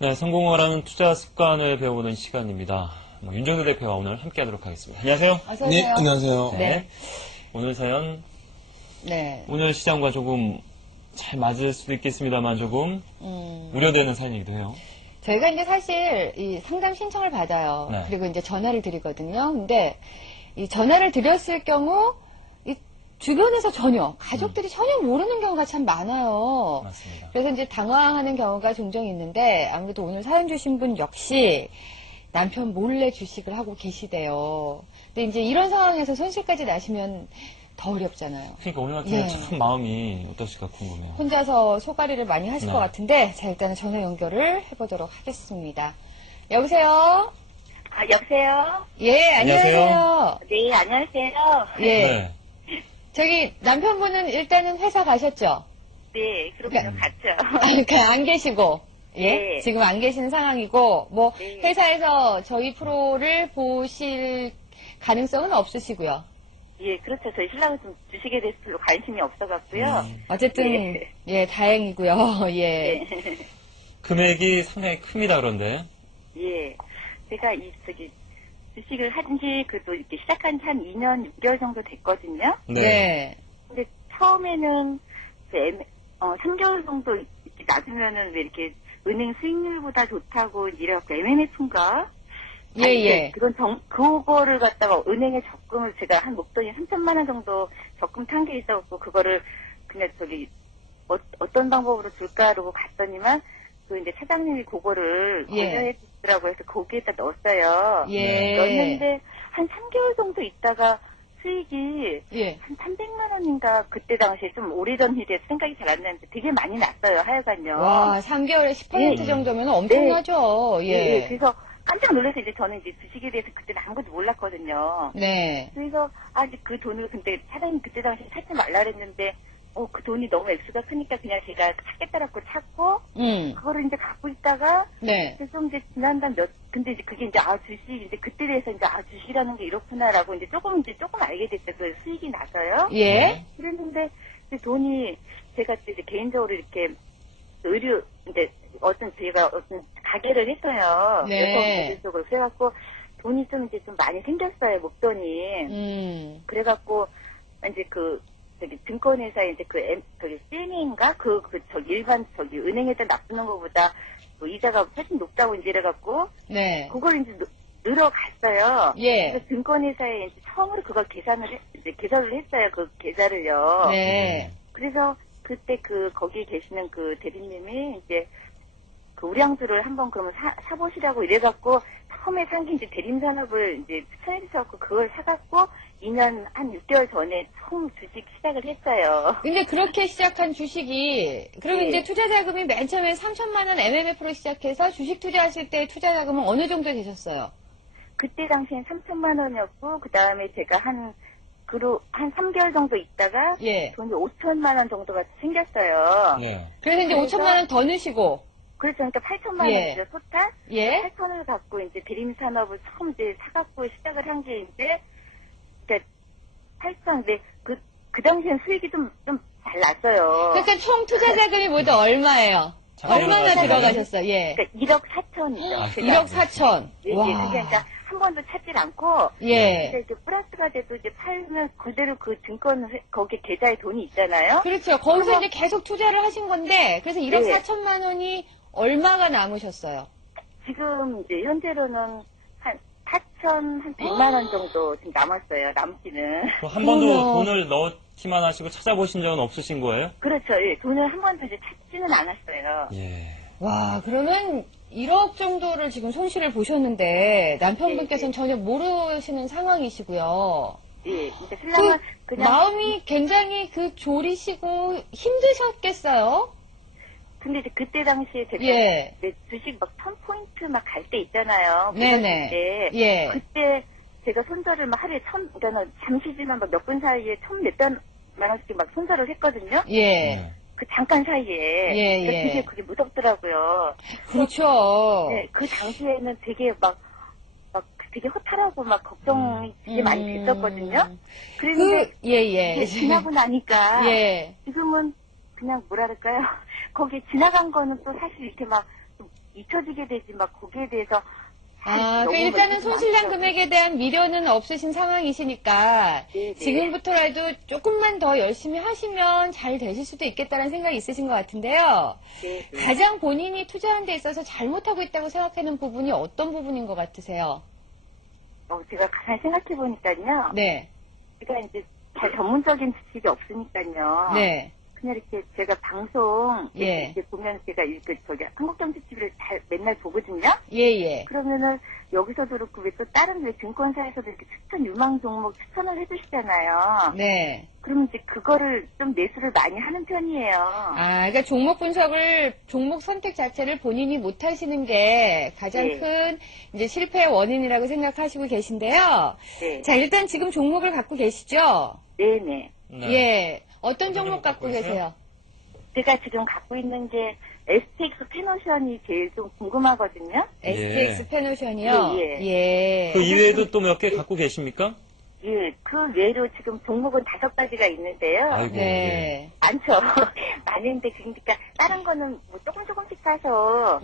네, 성공을 하는 투자 습관을 배워보는 시간입니다. 윤정도 대표와 오늘 함께하도록 하겠습니다. 안녕하세요. 어서 오세요. 네, 안녕하세요. 네. 오늘 사연, 네. 오늘 시장과 조금 잘 맞을 수도 있겠습니다만 조금 우려되는 사연이기도 해요. 저희가 이제 사실 이 상담 신청을 받아요. 네. 그리고 이제 전화를 드리거든요. 근데 이 전화를 드렸을 경우 이 주변에서 전혀 가족들이 전혀 모르는 경우가 참 많아요. 맞습니다. 그래서 이제 당황하는 경우가 종종 있는데 아무래도 오늘 사연 주신 분 역시 남편 몰래 주식을 하고 계시대요. 근데 이제 이런 상황에서 손실까지 나시면 더 어렵잖아요. 그러니까 오늘 같은 예. 경우 참 마음이 어떠실까 궁금해요. 혼자서 소가리를 많이 하실 네. 것 같은데, 자, 일단은 전화 연결을 해보도록 하겠습니다. 여보세요? 여보세요? 예, 안녕하세요. 안녕하세요. 네, 안녕하세요. 예. 네. 저기, 남편분은 일단은 회사 가셨죠? 네, 그렇게는 네. 갔죠. 그냥 안 계시고, 예? 네. 지금 안 계시는 상황이고, 뭐, 네. 회사에서 저희 프로를 보실 가능성은 없으시고요. 예, 그렇죠. 저희 신랑은 좀 주식에 대해서 별로 관심이 없어갖고요. 어쨌든, 네. 예, 다행이고요. 예. 네. 금액이 상당히 큽니다, 그런데. 예. 제가 주식을 또 이렇게 시작한 지 한 2년 6개월 정도 됐거든요. 네. 근데 처음에는 3개월 정도 이렇게 놔두면은 왜 이렇게 은행 수익률보다 좋다고 이래갖고 MMF인가? 예, 예. 그거를 갖다가 은행에 적금을 제가 한 목돈이 3천만 원 정도 적금 탄 게 있어갖고 그거를 그냥 어떤 방법으로 줄까 그러고 갔더니만 그 이제 사장님이 그거를 예. 권유해 주더라고 해서 거기에다 넣었어요. 예. 넣었는데 한 3개월 정도 있다가 수익이 예. 한 300만 원인가 그때 당시에 좀 오래전 일이라서 생각이 잘 안 나는데 되게 많이 났어요, 하여간요. 와, 3개월에 10% 예. 정도면 엄청나죠. 예. 그래서 깜짝 놀라서 이제 저는 이제 주식에 대해서 그때는 아무것도 몰랐거든요. 네. 그래서 아직 그 돈을 근데 사장님 그때 당시에 찾지 말라 그랬는데 그 돈이 너무 액수가 크니까 그냥 제가 찾겠다라고 찾고 그거를 이제 갖고 있다가 네. 그래서 좀 이제 지난달 근데 이제 그게 이제 주식 이제 그때 대해서 이제 주식이라는 게 이렇구나라고 이제 조금 알게 됐어요. 그 수익이 나서요. 예. 그랬는데 그 돈이 제가 이제 개인적으로 이렇게 이제 제가 어떤 가게를 했어요. 네. 여성 쪽으로 그래갖고 돈이 좀 이제 좀 많이 생겼어요, 목돈이. 그래갖고 이제 증권회사에 이제 CM인가 일반 은행에다 납부는 것보다 이자가 훨씬 높다고 이제 이래갖고 네. 그걸 이제 늘어갔어요. 예. 그래서 증권회사에 이제 처음으로 그걸 개설을 했어요. 그 계좌를요. 네. 그래서 그때 거기 계시는 그 대리님이 이제 그 우량주를 한번 그러면 사보시라고 이래갖고 처음에 산 게 이제 대림산업을 이제 추천해 주셔갖고 그걸 사갖고 2년 한 6개월 전에 처음 주식 시작을 했어요. 근데 그렇게 시작한 주식이, 그러면 네. 이제 투자 자금이 맨 처음에 3천만 원 MMF로 시작해서 주식 투자하실 때 투자 자금은 어느 정도 되셨어요? 그때 당시엔 3천만 원이었고 그 다음에 제가 한 3개월 정도 있다가 예. 돈이 5천만 원 정도가 생겼어요. 네. 그래서 이제 그래서- 5천만 원 더 넣으시고, 그래서 그러니까 8천만 예. 원이죠, 토탈. 예. 8천을 갖고 이제 대림산업을 처음 이제 사갖고 시작을 한 게 이제, 그러니까 8천, 근데 그 당시엔 수익이 좀 잘 났어요. 그러니까 총 투자 자금이 모두 얼마예요? 얼마나 들어가셨어요? 들어가셨어요? 예. 그러니까 1억 4천이죠. 아, 1억 4천. 예, 와. 그게 그러니까 한 번도 찾질 않고, 예. 근데 이제 플러스가 돼도 이제 팔면 그대로 그 거기 계좌에 돈이 있잖아요. 그렇죠. 거기서 이제 계속 투자를 하신 건데, 그래서 1억 네. 4천만 원이 얼마가 남으셨어요? 지금 이제 현재로는 한 4천, 한 100만 원 정도 지금 남았어요, 남기는. 그럼 한 번도 어머. 돈을 넣기만 하시고 찾아보신 적은 없으신 거예요? 그렇죠. 예, 돈을 한 번도 이제 찾지는 않았어요. 예. 와, 그러면 1억 정도를 지금 손실을 보셨는데 남편분께서는 네, 전혀 모르시는 상황이시고요. 예, 그러니까 신랑은 그냥 마음이 굉장히 졸이시고 힘드셨겠어요? 근데 이제 그때 당시에 제가 예. 내 주식 막 1000포인트 막 갈 때 있잖아요. 네네. 때. 예. 그때 제가 손절을 막 하루에 그러니까 잠시지만 몇 분 사이에 몇만 원씩 막 손절을 했거든요. 예. 네. 그 잠깐 사이에. 예, 그러니까 예. 그게 무섭더라고요. 그렇죠. 네, 그 당시에는 되게 막 되게 허탈하고 막 걱정이 되게 많이 됐었거든요. 그런데 예. 이게 지나고 나니까 예. 지금은 그냥 뭐랄까요? 거기 지나간 거는 또 사실 이렇게 막 잊혀지게 되지 막 거기에 대해서 그러니까 일단은 손실난 금액에 대한 미련은 없으신 상황이시니까 네, 네. 지금부터라도 조금만 더 열심히 하시면 잘 되실 수도 있겠다는 생각이 있으신 것 같은데요. 네, 네. 가장 본인이 투자한 데 있어서 잘못하고 있다고 생각하는 부분이 어떤 부분인 것 같으세요? 제가 가만히 생각해 보니까요. 네. 제가 이제 잘 전문적인 지식이 없으니까요. 네. 그냥 이렇게 제가 방송 예. 이렇게 보면 제가 한국경제TV를 잘 맨날 보거든요. 예. 그러면은 여기서도 그렇고 왜 또 다른 왜 증권사에서도 이렇게 추천 유망 종목 추천을 해주시잖아요. 네. 그러면 이제 그거를 좀 매수를 많이 하는 편이에요. 그러니까 종목 선택 자체를 본인이 못 하시는 게 가장 네. 큰 이제 실패의 원인이라고 생각하시고 계신데요. 네. 자, 일단 지금 종목을 갖고 계시죠? 네네. 네. 예. 어떤 어떤 종목 종목 갖고 갖고 계세요? 제가 지금 갖고 있는 게 STX 페노션이 제일 좀 궁금하거든요. STX 페노션이요? 예, 예. 그 이외에도 또 몇 개 갖고 계십니까? 예, 그 외로 지금 종목은 5가지가 있는데요. 아이고, 예. 네. 많죠. 많은데, 그러니까, 다른 거는 뭐 조금씩 사서,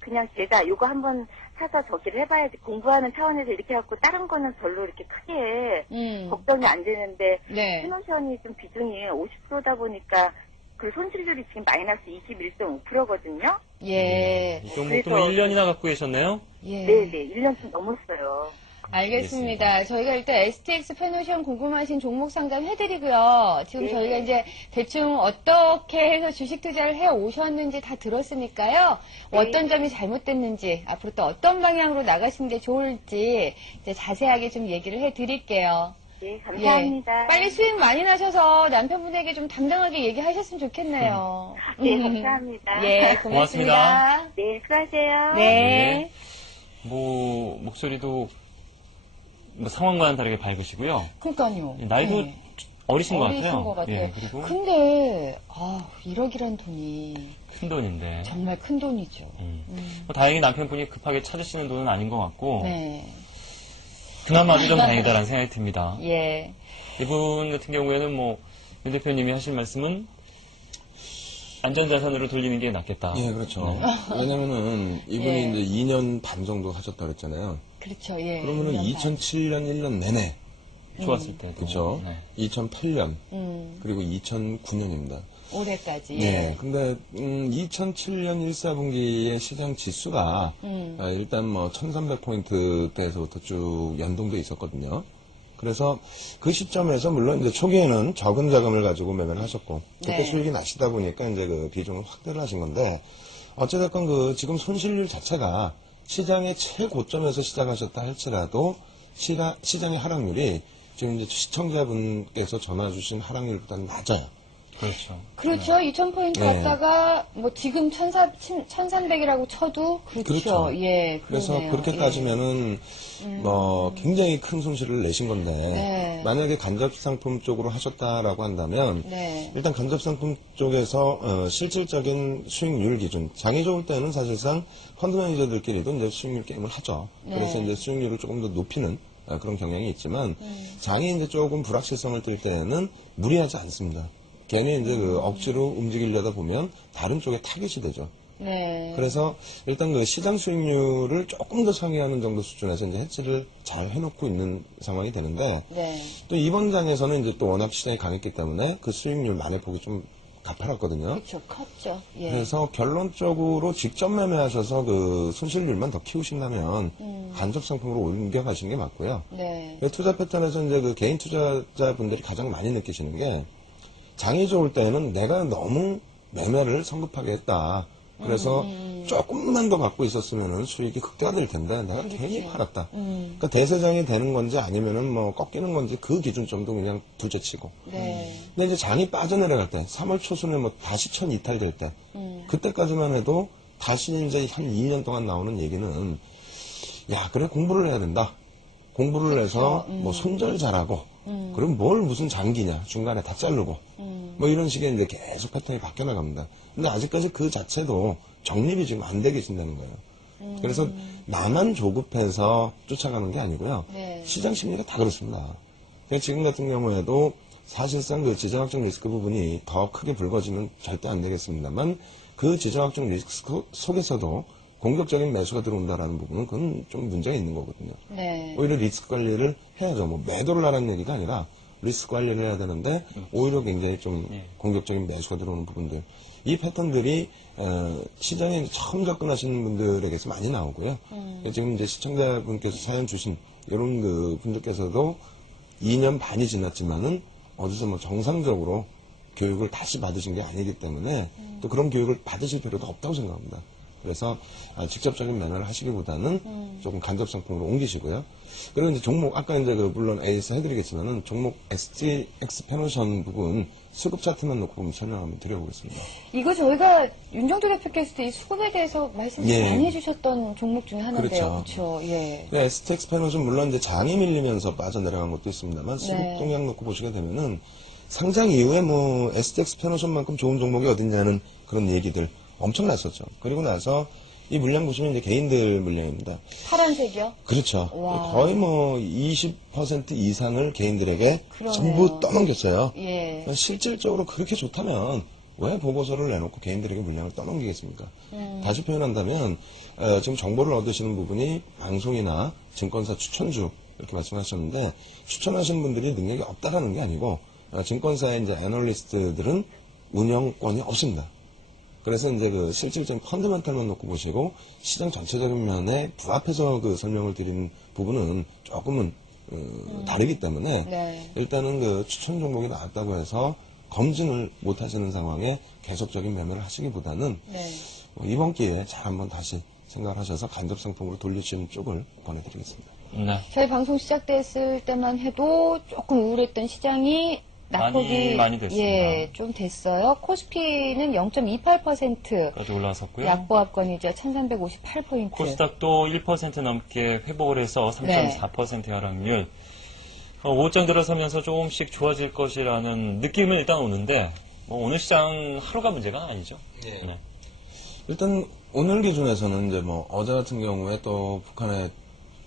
그냥 제가 요거 한번 사서 저기를 해봐야지 공부하는 차원에서 이렇게 해갖고, 다른 거는 별로 이렇게 크게 걱정이 안 되는데, 네. 페노션이 좀 비중이 50%다 보니까, 그 손실률이 지금 마이너스 21.5%거든요. 예. 이 종목도 그래서- 1년이나 갖고 계셨네요? 예. 네네, 1년 좀 넘었어요. 알겠습니다. 저희가 일단 STX 페노션 궁금하신 종목 상담 해드리고요. 지금 네. 저희가 이제 대충 어떻게 해서 주식 투자를 해 오셨는지 다 들었으니까요. 네. 어떤 점이 잘못됐는지, 앞으로 또 어떤 방향으로 나가시는 게 좋을지 이제 자세하게 좀 얘기를 해드릴게요. 네, 감사합니다. 예. 빨리 수익 많이 나셔서 남편분에게 좀 당당하게 얘기하셨으면 좋겠네요. 네, 감사합니다. 예, 고맙습니다. 고맙습니다. 네, 수고하세요. 네. 뭐, 목소리도 뭐 상황과는 다르게 밝으시고요. 그러니까요. 나이도 네. 어리신 것 어리신 같아요. 것 같아요. 예, 그리고 근데 1억이란 돈이 큰 돈인데. 정말 큰 돈이죠. 뭐 다행히 남편분이 급하게 찾으시는 돈은 아닌 것 같고, 네. 그나마도 좀 다행이다라는 생각이 듭니다. 예. 이분 같은 경우에는 뭐, 윤 대표님이 하실 말씀은 안전자산으로 돌리는 게 낫겠다. 예, 그렇죠. 왜냐면은 이분이 예. 이제 2년 반 정도 하셨다 그랬잖아요. 그렇죠. 예. 그러면은 1년 반. 2007년 1년 내내, 좋았을 때도. 그렇죠. 네. 2008년 음, 그리고 2009년입니다. 올해까지. 네, 근데 2007년 1사분기의 시장 지수가 일단 뭐 1300포인트대에서부터 쭉 연동돼 있었거든요. 그래서 그 시점에서 물론 이제 초기에는 적은 자금을 가지고 매매를 하셨고 그때 네. 수익이 나시다 보니까 이제 그 비중을 확대를 하신 건데 어찌됐건 그 지금 손실률 자체가 시장의 최고점에서 시작하셨다 할지라도 시장의 하락률이 지금 이제 시청자분께서 전화 주신 하락률보다는 낮아요. 그렇죠. 그렇죠. 2000포인트 네. 갔다가 뭐 지금 1300이라고 쳐도 그렇죠. 그렇죠. 예. 그래서 그러네요. 그렇게 예. 따지면은 뭐 굉장히 큰 손실을 내신 건데 네. 만약에 간접 상품 쪽으로 하셨다라고 한다면 네. 일단 간접 상품 쪽에서 실질적인 수익률 기준 장이 좋을 때는 사실상 펀드 매니저들끼리도 이제 수익률 게임을 하죠. 네. 그래서 이제 수익률을 조금 더 높이는 그런 경향이 있지만 장이 이제 조금 불확실성을 띨 때는 무리하지 않습니다. 괜히 이제 그 억지로 움직이려다 보면 다른 쪽에 타깃이 되죠. 네. 그래서 일단 그 시장 수익률을 조금 더 상회하는 정도 수준에서 이제 해지를 잘 해놓고 있는 상황이 되는데 네. 또 이번 장에서는 이제 또 워낙 시장이 강했기 때문에 그 수익률 만회폭이 좀 가파랐거든요. 그렇죠. 컸죠. 예. 그래서 결론적으로 직접 매매하셔서 그 손실률만 더 키우신다면 간접 상품으로 옮겨가시는 게 맞고요. 네. 투자 패턴에서 이제 그 개인 투자자분들이 가장 많이 느끼시는 게 장이 좋을 때는 내가 너무 매매를 성급하게 했다. 그래서 조금만 더 갖고 있었으면 수익이 극대화될 텐데 내가 괜히 팔았다. 그러니까 대세장이 되는 건지 아니면은 뭐 꺾이는 건지 그 기준점도 그냥 둘째치고. 네. 근데 이제 장이 빠져내려갈 때 3월 초순에 뭐 다시 천 이탈될 때 그때까지만 해도 다시 이제 한 2년 동안 나오는 얘기는 야 그래 공부를 해야 된다. 공부를 해서 뭐 손절 잘하고 그럼 뭘 무슨 장기냐 중간에 다 자르고 뭐 이런 식의 이제 계속 패턴이 바뀌어 나갑니다. 근데 아직까지 그 자체도 정립이 지금 안 돼 계신다는 거예요. 그래서 나만 조급해서 쫓아가는 게 아니고요. 네. 시장 심리가 다 그렇습니다. 그러니까 지금 같은 경우에도 사실상 그 지정학적 리스크 부분이 더 크게 불거지면 절대 안 되겠습니다만 그 지정학적 리스크 속에서도 공격적인 매수가 들어온다라는 부분은 그건 좀 문제가 있는 거거든요. 네. 오히려 리스크 관리를 해야죠. 뭐 매도를 하라는 얘기가 아니라 리스크 관리를 해야 되는데 오히려 굉장히 좀 예. 공격적인 매수가 들어오는 부분들. 이 패턴들이 시장에 처음 접근하시는 분들에게서 많이 나오고요. 지금 이제 시청자분께서 사연 주신 이런 그 분들께서도 2년 반이 지났지만은 어디서 뭐 정상적으로 교육을 다시 받으신 게 아니기 때문에 또 그런 교육을 받으실 필요도 없다고 생각합니다. 그래서 직접적인 매매를 하시기보다는 조금 간접 상품으로 옮기시고요. 그리고 이제 종목 아까 이제 그 물론 AS 해드리겠지만은 종목 STX 페노션 부분 수급 차트만 놓고 보면 설명 한번 드려보겠습니다. 이거 저희가 윤정도 대표께서도 이 수급에 대해서 말씀 예. 많이 해주셨던 종목 중에 하나인데요. 그렇죠. 그렇죠. 예. 네, STX 페노션 물론 이제 장이 밀리면서 빠져내려간 것도 있습니다만 수급 네. 동향 놓고 보시게 되면은 상장 이후에 뭐 STX 페노션만큼 좋은 종목이 어딨냐는 그런 얘기들 엄청 났었죠. 그리고 나서 이 물량 보시면 이제 개인들 물량입니다. 파란색이요? 그렇죠. 와. 거의 뭐 20% 이상을 개인들에게 그러네요. 전부 떠넘겼어요. 예. 실질적으로 그렇게 좋다면 왜 보고서를 내놓고 개인들에게 물량을 떠넘기겠습니까? 다시 표현한다면 지금 정보를 얻으시는 부분이 방송이나 증권사 추천주 이렇게 말씀하셨는데 추천하시는 분들이 능력이 없다라는 게 아니고 증권사의 이제 애널리스트들은 운영권이 없습니다. 그래서 이제 그 실질적인 펀드멘탈만 놓고 보시고 시장 전체적인 면에 부합해서 그 설명을 드리는 부분은 조금은 다르기 때문에 네. 일단은 그 추천 종목이 나왔다고 해서 검증을 못 하시는 상황에 계속적인 매매를 하시기보다는 네. 이번 기회에 잘 한번 다시 생각을 하셔서 간접 상품으로 돌리시는 쪽을 권해드리겠습니다. 네. 저희 방송 시작됐을 때만 해도 조금 우울했던 시장이 낙폭이 많이 됐습니다. 예, 좀 됐어요. 코스피는 0.28% 까지 올라섰고요. 약보합권이죠. 1358포인트. 코스닥도 1% 넘게 회복을 해서 3.4% 하락률. 오후장 들어서면서 조금씩 좋아질 것이라는 느낌은 일단 오는데 뭐 오늘 시장 하루가 문제가 아니죠. 네. 일단 오늘 기준에서는 이제 뭐 어제 같은 경우에 또 북한의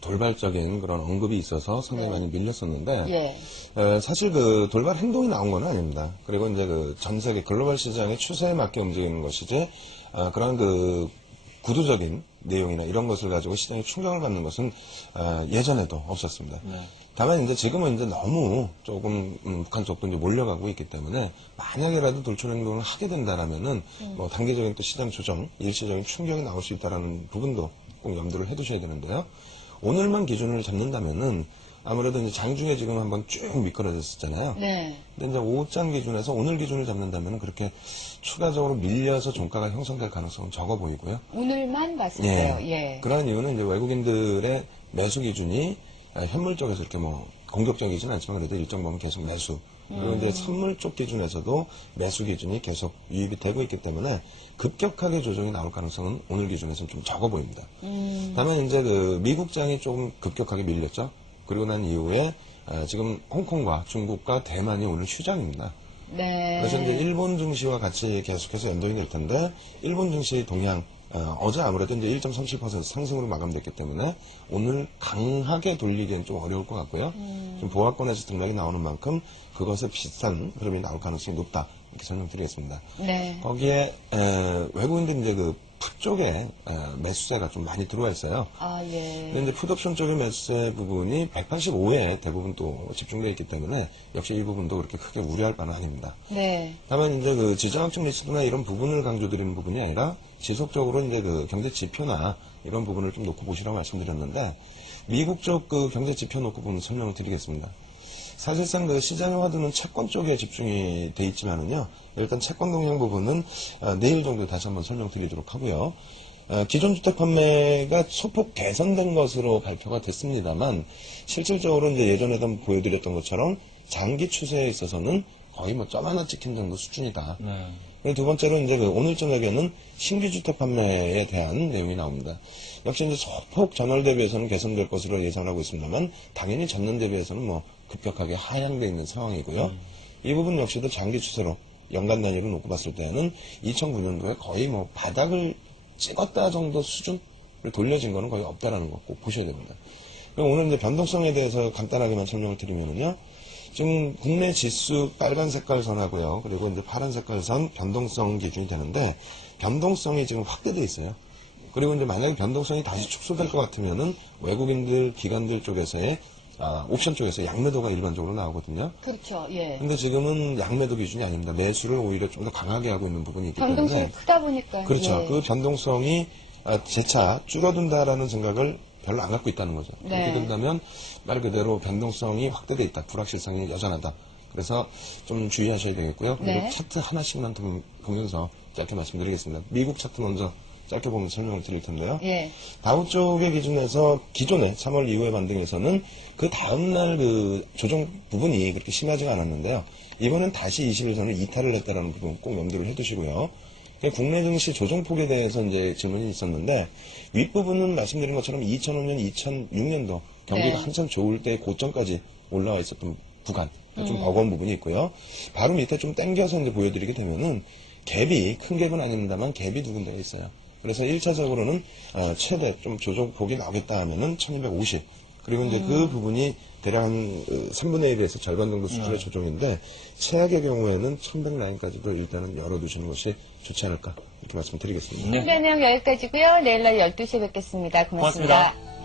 돌발적인 그런 언급이 있어서 상당히 많이 밀렸었는데 예. 사실 그 돌발 행동이 나온 건 아닙니다. 그리고 이제 그 전 세계 글로벌 시장의 추세에 맞게 움직이는 것이지 그런 그 구두적인 내용이나 이런 것을 가지고 시장에 충격을 받는 것은 예전에도 없었습니다. 네. 다만 이제 지금은 이제 너무 조금 북한 쪽도 이제 몰려가고 있기 때문에 만약에라도 돌출 행동을 하게 된다라면은 뭐 단기적인 또 시장 조정, 일시적인 충격이 나올 수 있다라는 부분도 꼭 염두를 해두셔야 되는데요. 오늘만 기준을 잡는다면은 아무래도 이제 장중에 지금 한번 쭉 미끄러졌었잖아요. 네. 근데 이제 오후장 기준에서 오늘 기준을 잡는다면 그렇게 추가적으로 밀려서 종가가 형성될 가능성은 적어 보이고요. 오늘만 봤을 때요. 예. 그러한 이유는 이제 외국인들의 매수 기준이 현물 쪽에서 이렇게 뭐 공격적이지는 않지만 그래도 일정 부분 계속 매수. 그리고 이제 선물 쪽 기준에서도 매수 기준이 계속 유입이 되고 있기 때문에 급격하게 조정이 나올 가능성은 오늘 기준에서는 좀 적어 보입니다. 다만 이제 그 미국장이 조금 급격하게 밀렸죠. 그리고 난 이후에 지금 홍콩과 중국과 대만이 오늘 휴장입니다. 네. 그래서 이제 일본 증시와 같이 계속해서 연동이 될 텐데 일본 증시 동향 어제 아무래도 이제 1.37% 상승으로 마감됐기 때문에 오늘 강하게 돌리기엔 좀 어려울 것 같고요. 지금 보합권에서 등락이 나오는 만큼 그것에 비슷한 흐름이 나올 가능성이 높다 이렇게 설명드리겠습니다. 네. 거기에 외국인들 이제 그 풋 쪽에 매수세가 좀 많이 들어와 있어요. 아, 예. 근데 이제 풋옵션 쪽의 매수세 부분이 185에 대부분 또 집중되어 있기 때문에 역시 이 부분도 그렇게 크게 우려할 바는 아닙니다. 네. 다만 이제 그 지정학적 리스크나 이런 부분을 강조드리는 부분이 아니라 지속적으로 이제 그 경제 지표나 이런 부분을 좀 놓고 보시라고 말씀드렸는데 미국 쪽 그 경제 지표 놓고 보는 설명을 드리겠습니다. 사실상 그 시장의 화두는 채권 쪽에 집중이 돼 있지만은요. 일단 채권 동향 부분은 내일 정도 다시 한번 설명드리도록 하고요. 기존 주택 판매가 소폭 개선된 것으로 발표가 됐습니다만 실질적으로 이제 예전에도 보여드렸던 것처럼 장기 추세에 있어서는 거의 뭐 점 하나 찍힌 정도 수준이다. 네. 그리고 두 번째로 이제 그 오늘 저녁에는 신규 주택 판매에 대한 내용이 나옵니다. 역시 이제 소폭 전월 대비해서는 개선될 것으로 예상하고 있습니다만 당연히 전년 대비해서는 뭐 급격하게 하향되어 있는 상황이고요. 이 부분 역시도 장기 추세로 연간 단위로 놓고 봤을 때는 2009년도에 거의 뭐 바닥을 찍었다 정도 수준을 돌려진 거는 거의 없다라는 거 꼭 보셔야 됩니다. 그럼 오늘 이제 변동성에 대해서 간단하게만 설명을 드리면은요. 지금 국내 지수 빨간 색깔 선하고요. 그리고 이제 파란 색깔 선 변동성 기준이 되는데 변동성이 지금 확대되어 있어요. 그리고 이제 만약에 변동성이 다시 축소될 것 같으면은 외국인들, 기관들 쪽에서의 옵션 쪽에서 양매도가 일반적으로 나오거든요. 그렇죠. 예. 근데 지금은 양매도 기준이 아닙니다. 매수를 오히려 좀 더 강하게 하고 있는 부분이 있기 변동성이 때문에. 크다 보니까. 그렇죠. 예. 그 변동성이 재차 줄어든다라는 생각을 별로 안 갖고 있다는 거죠. 네. 그렇게 된다면 말 그대로 변동성이 확대돼 있다. 불확실성이 여전하다. 그래서 좀 주의하셔야 되겠고요. 그리고 네. 차트 하나씩만 보면서 짧게 말씀드리겠습니다. 미국 차트 먼저 짧게 보면서 설명을 드릴 텐데요. 예. 다우 쪽의 기준에서 기존에 3월 이후의 반등에서는 그 다음날 그 조정 부분이 그렇게 심하지가 않았는데요. 이번엔 다시 20일선을 이탈을 했다는 부분 꼭 염두를 해두시고요. 국내 증시 조정폭에 대해서 이제 질문이 있었는데 윗부분은 말씀드린 것처럼 2005년, 2006년도 경기가 네. 한참 좋을 때 고점까지 올라와 있었던 구간 좀 버거운 부분이 있고요. 바로 밑에 좀 당겨서 이제 보여드리게 되면은 갭이 큰 갭은 아닙니다만 갭이 두 군데가 있어요. 그래서 1차적으로는 최대 좀 조정폭이 나오겠다 하면은 1250 그리고 이제 그 부분이 대략 한 3분의 1에서 절반 정도 수준의 조정인데 최악의 경우에는 1100라인까지도 일단은 열어두시는 것이 좋지 않을까 이렇게 말씀드리겠습니다. 네. 준비한 내용 여기까지고요. 내일 날 12시에 뵙겠습니다. 고맙습니다. 고맙습니다.